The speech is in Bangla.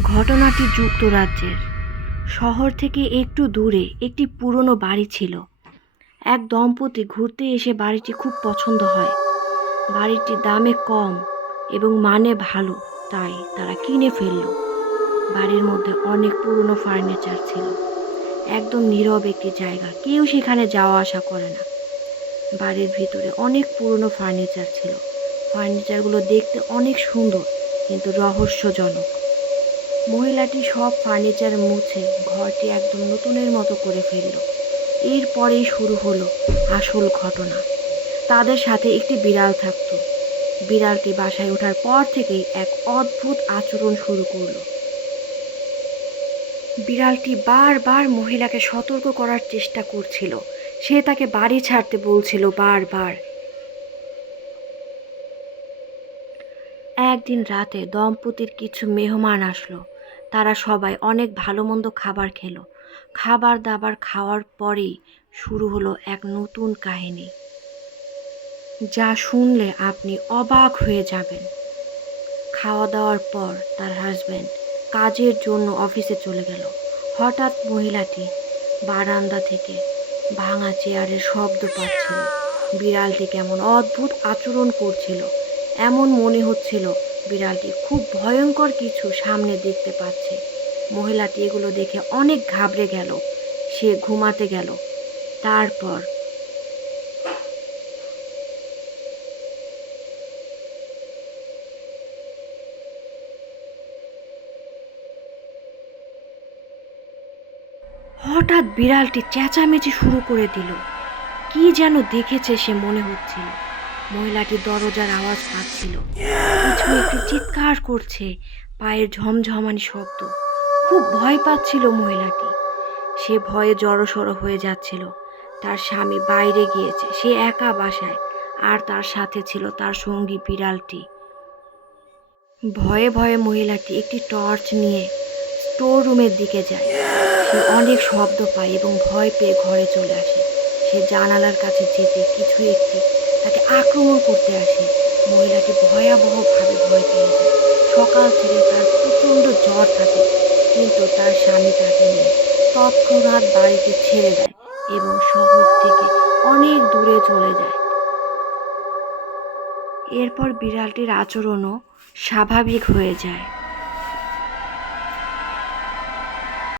ঘটনাটি যুক্তরাজ্যের। শহর থেকে একটু দূরে একটি পুরনো বাড়ি ছিল। এক দম্পতি ঘুরতে এসে বাড়িটি খুব পছন্দ হয়। বাড়িটি দামে কম এবং মানে ভালো, তাই তারা কিনে ফেলল। বাড়ির মধ্যে অনেক পুরনো ফার্নিচার ছিল। একদম নীরব একটি জায়গা, কেউ সেখানে যাওয়া আসা করে না। বাড়ির ভিতরে অনেক পুরনো ফার্নিচার ছিল। ফার্নিচারগুলো দেখতে অনেক সুন্দর কিন্তু রহস্যজনক। মহিলাটি সব ফার্নিচার মুছে ঘরটি একদম নতুনের মতো করে ফেলল। এরপরেই শুরু হলো আসল ঘটনা। তাদের সাথে একটি বিড়াল থাকতো। বিড়ালটি বাসায় ওঠার পর থেকেই এক অদ্ভুত আচরণ শুরু করলো। বিড়ালটি বারবার মহিলাকে সতর্ক করার চেষ্টা করছিল। সে তাকে বাড়ি ছাড়তে বলছিল বারবার। একদিন রাতে দম্পতির কিছু মেহমান আসলো। তারা সবাই অনেক ভালো মন্দ খাবার খেলো। খাবার দাবার খাওয়ার পরেই শুরু হলো এক নতুন কাহিনী, যা শুনলে আপনি অবাক হয়ে যাবেন। খাওয়া দাওয়ার পর তার হাজবেন্ড কাজের জন্য অফিসে চলে গেল। হঠাৎ মহিলাটি বারান্দা থেকে ভাঙা চেয়ারের শব্দ পাচ্ছিল। বিড়ালটি কেমন অদ্ভুত আচরণ করছিল। এমন মনে হচ্ছিল বিড়ালটি খুব ভয়ঙ্কর কিছু সামনে দেখতে পাচ্ছে। মহিলাটি এগুলো দেখে অনেক ঘাবড়ে গেল। সে ঘুমাতে গেল। তারপর হঠাৎ বিড়ালটি চেঁচামেচি শুরু করে দিল। কি যেন দেখেছে সে মনে হচ্ছিল। মহিলাটি দরজার আওয়াজ পাচ্ছিল। কিছু একটু চিৎকার করছে, পায়ের ঝমঝমানি শব্দ। খুব ভয় পাচ্ছিল মহিলাটি। সে ভয়ে জড়সড় হয়ে যাচ্ছিল। তার স্বামী বাইরে গিয়েছে, সে একা বাসায়, আর তার সাথে ছিল তার সঙ্গী বিড়ালটি। ভয়ে ভয়ে মহিলাটি একটি টর্চ নিয়ে স্টোর রুমের দিকে যায়। সে অনেক শব্দ পায় এবং ভয় পেয়ে ঘরে চলে আসে। সে জানালার কাছে যেতে কিছু একটি তাকে আক্রমণ করতে আসে। মহিলাটি ভয়াবহভাবে ভয় পেয়ে যায়। সকাল থেকে তার প্রচণ্ড জ্বর থাকে, কিন্তু তার স্বামী তাকে নিয়ে তৎক্ষণাৎ বাড়িটি ছেড়ে দেয় এবং শহর থেকে অনেক দূরে চলে যায়। এরপর বিড়ালটির আচরণও স্বাভাবিক হয়ে যায়।